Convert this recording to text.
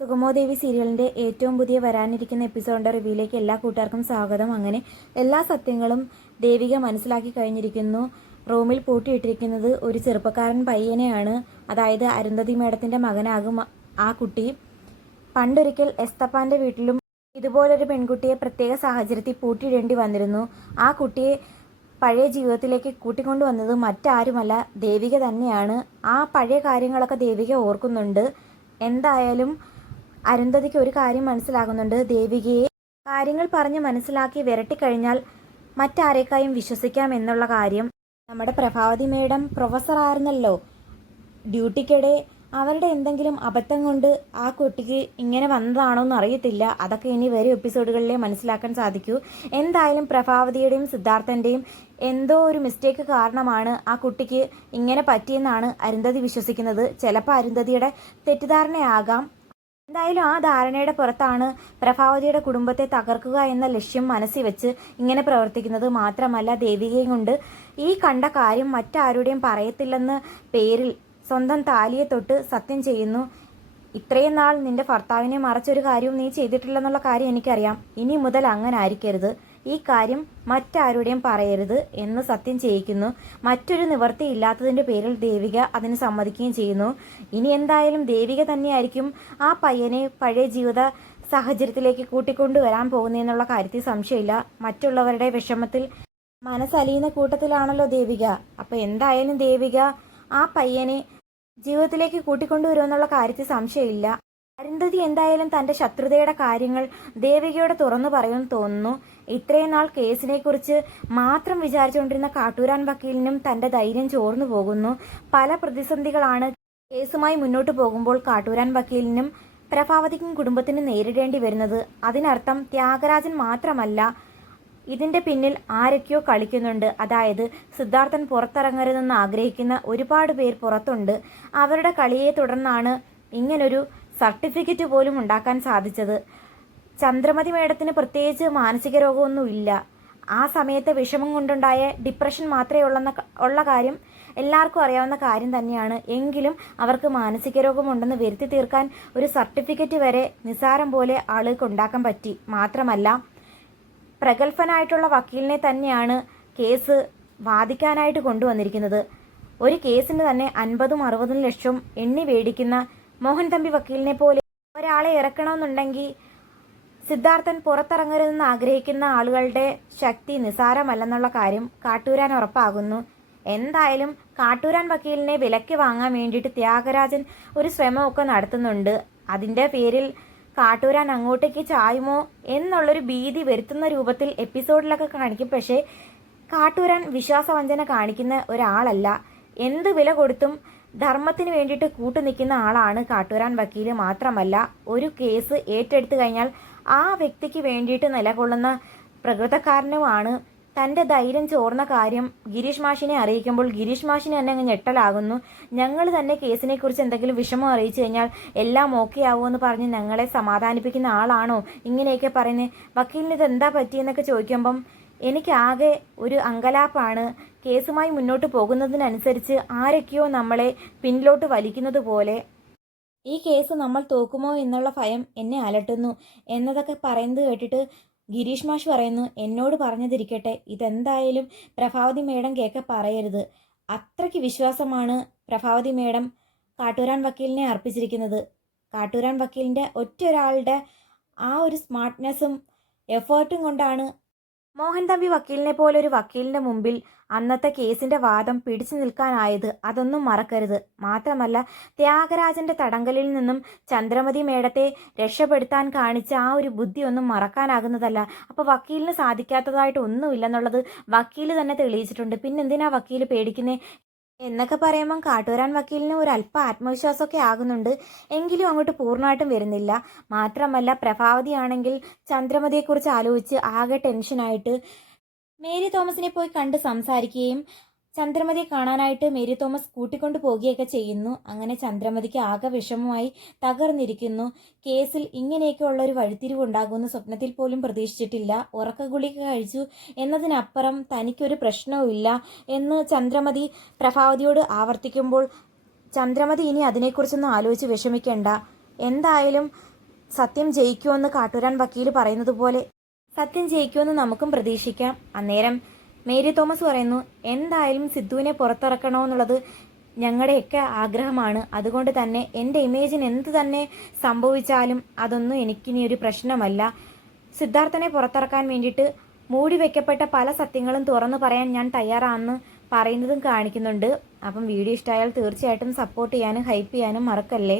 സുഗമോദേവി സീരിയലിന്റെ ഏറ്റവും പുതിയ വരാനിരിക്കുന്ന എപ്പിസോഡിന്റെ റിവ്യൂയിലേക്ക് എല്ലാ കൂട്ടുകാർക്കും സ്വാഗതം. അങ്ങനെ എല്ലാ സത്യങ്ങളും ദേവിക മനസ്സിലാക്കി കഴിഞ്ഞിരിക്കുന്നു. റൂമിൽ പൂട്ടിയിട്ടിരിക്കുന്നത് ഒരു ചെറുപ്പക്കാരൻ പയ്യനെയാണ്. അതായത് അരുന്ധതി മേഡത്തിന്റെ മകനാകും ആ കുട്ടി. പണ്ടൊരിക്കൽ എസ്തപ്പാന്റെ വീട്ടിലും ഇതുപോലൊരു പെൺകുട്ടിയെ പ്രത്യേക സാഹചര്യത്തിൽ പൂട്ടിയിടേണ്ടി വന്നിരുന്നു. ആ കുട്ടിയെ പഴയ ജീവിതത്തിലേക്ക് കൂട്ടിക്കൊണ്ടുവന്നത് മറ്റാരുമല്ല ദേവിക തന്നെയാണ്. ആ പഴയ കാര്യങ്ങളൊക്കെ ദേവിക ഓർക്കുന്നുണ്ട്. എന്തായാലും അരുന്ധതിക്ക് ഒരു കാര്യം മനസ്സിലാകുന്നുണ്ട്. ദേവികയെ കാര്യങ്ങൾ പറഞ്ഞ് മനസ്സിലാക്കി വിരട്ടിക്കഴിഞ്ഞാൽ മറ്റാരേക്കായും വിശ്വസിക്കാം എന്നുള്ള കാര്യം. നമ്മുടെ പ്രഭാവതി മേഡം പ്രൊഫസർ ആയിരുന്നല്ലോ. ഡ്യൂട്ടിക്കിടെ അവരുടെ എന്തെങ്കിലും അബദ്ധം കൊണ്ട് ആ കുട്ടിക്ക് ഇങ്ങനെ വന്നതാണോ എന്ന് അറിയത്തില്ല അതൊക്കെ ഇനി വരും എപ്പിസോഡുകളിലേ മനസ്സിലാക്കാൻ സാധിക്കൂ. എന്തായാലും പ്രഭാവതിയുടെയും സിദ്ധാർത്ഥന്റെയും എന്തോ ഒരു മിസ്റ്റേക്ക് കാരണമാണ് ആ കുട്ടിക്ക് ഇങ്ങനെ പറ്റിയെന്നാണ് അരുന്ധതി വിശ്വസിക്കുന്നത്. ചിലപ്പോൾ അരുന്ധതിയുടെ തെറ്റിദ്ധാരണയാകാം. എന്തായാലും ആ ധാരണയുടെ പുറത്താണ് പ്രഭാവതിയുടെ കുടുംബത്തെ തകർക്കുക എന്ന ലക്ഷ്യം മനസ്സിൽ വെച്ച് ഇങ്ങനെ പ്രവർത്തിക്കുന്നത് മാത്രമല്ല ദേവികയും കൊണ്ട് ഈ കണ്ട കാര്യം മറ്റാരുടെയും പറയത്തില്ലെന്ന പേരിൽ സ്വന്തം താലിയെ തൊട്ട് സത്യം ചെയ്യുന്നു. ഇത്രയും നാൾ നിന്റെ ഭർത്താവിനെ മറച്ചൊരു കാര്യവും നീ ചെയ്തിട്ടില്ലെന്നുള്ള കാര്യം എനിക്കറിയാം. ഇനി മുതൽ അങ്ങനെ ആയിരിക്കരുത്. ഈ കാര്യം മറ്റാരുടെയും പറയരുത് എന്ന് സത്യം ചെയ്യിക്കുന്നു. മറ്റൊരു നിവർത്തി ഇല്ലാത്തതിന്റെ പേരിൽ ദേവിക അതിന് സമ്മതിക്കുകയും ചെയ്യുന്നു. ഇനി എന്തായാലും ദേവിക തന്നെയായിരിക്കും ആ പയ്യനെ പഴയ ജീവിത സാഹചര്യത്തിലേക്ക് കൂട്ടിക്കൊണ്ടുവരാൻ പോകുന്നതെന്നുള്ള കാര്യത്തിൽ സംശയമില്ല. മറ്റുള്ളവരുടെ വിഷമത്തിൽ മനസ്സലിയുന്ന കൂട്ടത്തിലാണല്ലോ ദേവിക. അപ്പോൾ എന്തായാലും ദേവിക ആ പയ്യനെ ജീവിതത്തിലേക്ക് കൂട്ടിക്കൊണ്ടുവരുമെന്നുള്ള കാര്യത്തിൽ സംശയമില്ല. അരുന്ധതി എന്തായാലും തന്റെ ശത്രുതയുടെ കാര്യങ്ങൾ ദേവികയോട് തുറന്നു പറയുമെന്ന് തോന്നുന്നു. ഇത്രയും നാൾ കേസിനെ കുറിച്ച് മാത്രം വിചാരിച്ചുകൊണ്ടിരുന്ന കാട്ടൂരാൻ വക്കീലിനും തന്റെ ധൈര്യം ചോർന്നു പോകുന്നു. പല പ്രതിസന്ധികളാണ് കേസുമായി മുന്നോട്ട് പോകുമ്പോൾ കാട്ടൂരാൻ വക്കീലിനും പ്രഭാവതിക്കും കുടുംബത്തിനും നേരിടേണ്ടി വരുന്നത്. അതിനർത്ഥം ത്യാഗരാജൻ മാത്രമല്ല ഇതിന്റെ പിന്നിൽ ആരൊക്കെയോ കളിക്കുന്നുണ്ട്. അതായത് സിദ്ധാർത്ഥൻ പുറത്തിറങ്ങരുതെന്ന് ആഗ്രഹിക്കുന്ന ഒരുപാട് പേർ പുറത്തുണ്ട്. അവരുടെ കളിയെ തുടർന്നാണ് ഇങ്ങനൊരു സർട്ടിഫിക്കറ്റ് പോലും ഉണ്ടാക്കാൻ സാധിച്ചത്. ചന്ദ്രമതി മേഡത്തിന് പ്രത്യേകിച്ച് മാനസിക രോഗമൊന്നുമില്ല. ആ സമയത്തെ വിഷമം കൊണ്ടുണ്ടായ ഡിപ്രഷൻ മാത്രമേ ഉള്ളെന്ന ഉള്ള കാര്യം എല്ലാവർക്കും അറിയാവുന്ന കാര്യം തന്നെയാണ്. എങ്കിലും അവർക്ക് മാനസിക രോഗമുണ്ടെന്ന് വരുത്തി തീർക്കാൻ ഒരു സർട്ടിഫിക്കറ്റ് വരെ നിസാരം പോലെ ആളുകൾക്ക് ഉണ്ടാക്കാൻ പറ്റി. മാത്രമല്ല പ്രഗത്ഭനായിട്ടുള്ള വക്കീലിനെ തന്നെയാണ് കേസ് വാദിക്കാനായിട്ട് കൊണ്ടുവന്നിരിക്കുന്നത്. ഒരു കേസിന് തന്നെ അൻപതും അറുപതും ലക്ഷം എണ്ണി മേടിക്കുന്ന മോഹൻ തമ്പി വക്കീലിനെ പോലെ ഒരാളെ ഇറക്കണമെന്നുണ്ടെങ്കിൽ സിദ്ധാർത്ഥൻ പുറത്തിറങ്ങരുതെന്ന് ആഗ്രഹിക്കുന്ന ആളുകളുടെ ശക്തി നിസാരമല്ലെന്നുള്ള കാര്യം കാട്ടൂരാൻ ഉറപ്പാകുന്നു. എന്തായാലും കാട്ടൂരാൻ വക്കീലിനെ വിലക്ക് വാങ്ങാൻ വേണ്ടിയിട്ട് ത്യാഗരാജൻ ഒരു ശ്രമമൊക്കെ നടത്തുന്നുണ്ട്. അതിന്റെ പേരിൽ കാട്ടൂരാൻ അങ്ങോട്ടേക്ക് ചായുമോ എന്നുള്ളൊരു ഭീതി വരുത്തുന്ന രൂപത്തിൽ എപ്പിസോഡിലൊക്കെ കാണിക്കും. പക്ഷേ കാട്ടൂരാൻ വിശ്വാസവഞ്ചന കാണിക്കുന്ന ഒരാളല്ല. എന്ത് വില കൊടുത്തും ധർമ്മത്തിന് വേണ്ടിയിട്ട് കൂട്ടു നിൽക്കുന്ന ആളാണ് കാട്ടൂരാൻ വക്കീൽ മാത്രമല്ല. ഒരു കേസ് ഏറ്റെടുത്തു കഴിഞ്ഞാൽ ആ വ്യക്തിക്ക് വേണ്ടിയിട്ട് നിലകൊള്ളുന്ന പ്രകൃതക്കാരനുമാണ്. തന്റെ ധൈര്യം ചോർന്ന കാര്യം ഗിരീഷ് മാഷിനെ അറിയിക്കുമ്പോൾ ഗിരീഷ് മാഷിനെ തന്നെ അങ്ങ് ഞെട്ടലാകുന്നു. ഞങ്ങൾ തന്നെ കേസിനെ കുറിച്ച് എന്തെങ്കിലും വിഷമം അറിയിച്ചു കഴിഞ്ഞാൽ എല്ലാം ഓക്കെ ആവുമെന്ന് പറഞ്ഞ് ഞങ്ങളെ സമാധാനിപ്പിക്കുന്ന ആളാണോ? ഇങ്ങനെയൊക്കെ പറയുന്നത്. വക്കീലിന് ഇത് എന്താ പറ്റിയെന്നൊക്കെ ചോദിക്കുമ്പം എനിക്കാകെ ഒരു അങ്കലാപ്പാണ്. കേസുമായി മുന്നോട്ട് പോകുന്നതിനനുസരിച്ച് ആരൊക്കെയോ നമ്മളെ പിന്നിലോട്ട് വലിക്കുന്നത് പോലെ. ഈ കേസ് നമ്മൾ തോക്കുമോ എന്നുള്ള ഭയം എന്നെ അലട്ടുന്നു. എന്നതൊക്കെ പറയുന്നത് കേട്ടിട്ട് ഗിരീഷ് മാഷ് പറയുന്നു എന്നോട് പറഞ്ഞതിരിക്കട്ടെ ഇതെന്തായാലും പ്രഭാവതി മേഡം കേക്ക പറയരുത്. അത്രയ്ക്ക് വിശ്വാസമാണ് പ്രഭാവതി മേഡം കാട്ടൂരാൻ വക്കീലിനെ അർപ്പിച്ചിരിക്കുന്നത്. കാട്ടൂരാൻ വക്കീലിന്റെ ഒറ്റ ഒരാളുടെ ആ ഒരു സ്മാർട്ട്നെസ്സും എഫേർട്ടും കൊണ്ടാണ് മോഹൻ തമ്പി വക്കീലിനെ പോലെ ഒരു വക്കീലിന്റെ മുമ്പിൽ അന്നത്തെ കേസിന്റെ വാദം പിടിച്ചു നിൽക്കാനായത് അതൊന്നും മറക്കരുത്. മാത്രമല്ല ത്യാഗരാജന്റെ തടങ്കലിൽ നിന്നും ചന്ദ്രമതി മേടത്തെ രക്ഷപ്പെടുത്താൻ കാണിച്ച ആ ഒരു ബുദ്ധി ഒന്നും മറക്കാനാകുന്നതല്ല. അപ്പോൾ വക്കീലിന് സാധിക്കാത്തതായിട്ട് ഒന്നുമില്ലെന്നുള്ളത് വക്കീൽ തന്നെ തെളിയിച്ചിട്ടുണ്ട്. പിന്നെന്തിനാ വക്കീൽ പേടിക്കുന്നേ? എന്നൊക്കെ പറയുമ്പം കാട്ടൂരാൻ വക്കീലിന് ഒരു അല്പ ആത്മവിശ്വാസമൊക്കെ ആകുന്നുണ്ട്. എങ്കിലും അങ്ങോട്ട് പൂർണമായിട്ടും വരുന്നില്ല. മാത്രമല്ല പ്രഭാവതിയാണെങ്കിൽ ചന്ദ്രമതിയെക്കുറിച്ച് ആലോചിച്ച് ആകെ ടെൻഷനായിട്ട് മേരി തോമസിനെ പോയി കണ്ട് സംസാരിക്കുകയും ചന്ദ്രമതിയെ കാണാനായിട്ട് മേരി തോമസ് കൂട്ടിക്കൊണ്ടു പോകുകയൊക്കെ ചെയ്യുന്നു. അങ്ങനെ ചന്ദ്രമതിക്ക് ആകെ വിഷമമായി തകർന്നിരിക്കുന്നു. കേസിൽ ഇങ്ങനെയൊക്കെയുള്ള ഒരു വഴിത്തിരിവ് ഉണ്ടാകുമെന്ന് സ്വപ്നത്തിൽ പോലും പ്രതീക്ഷിച്ചിട്ടില്ല. ഉറക്ക ഗുളിക കഴിച്ചു എന്നതിനപ്പുറം തനിക്കൊരു പ്രശ്നവുമില്ല എന്ന് ചന്ദ്രമതി പ്രഭാവതിയോട് ആവർത്തിക്കുമ്പോൾ ചന്ദ്രമതി ഇനി അതിനെക്കുറിച്ചൊന്നും ആലോചിച്ച് വിഷമിക്കേണ്ട. എന്തായാലും സത്യം ജയിക്കുമെന്ന് കാട്ടൂരാൻ വക്കീൽ പറയുന്നത് പോലെ സത്യം ജയിക്കുമെന്ന് നമുക്കും പ്രതീക്ഷിക്കാം. അന്നേരം മേരി തോമസ് പറയുന്നു എന്തായാലും സിദ്ധുവിനെ പുറത്തിറക്കണമെന്നുള്ളത് ഞങ്ങളുടെയൊക്കെ ആഗ്രഹമാണ്. അതുകൊണ്ട് തന്നെ എന്റെ ഇമേജിന് എന്ത് തന്നെ സംഭവിച്ചാലും അതൊന്നും എനിക്കിനി ഒരു പ്രശ്നമല്ല. സിദ്ധാർത്ഥനെ പുറത്തിറക്കാൻ വേണ്ടിയിട്ട് മൂടി വെക്കപ്പെട്ട പല സത്യങ്ങളും തുറന്നു പറയാൻ ഞാൻ തയ്യാറാണെന്ന് പറയുന്നതും കാണിക്കുന്നുണ്ട്. അപ്പം വീഡിയോ ഇഷ്ടമായാൽ തീർച്ചയായിട്ടും സപ്പോർട്ട് ചെയ്യാനും ഹൈപ്പ് ചെയ്യാനും മറക്കല്ലേ?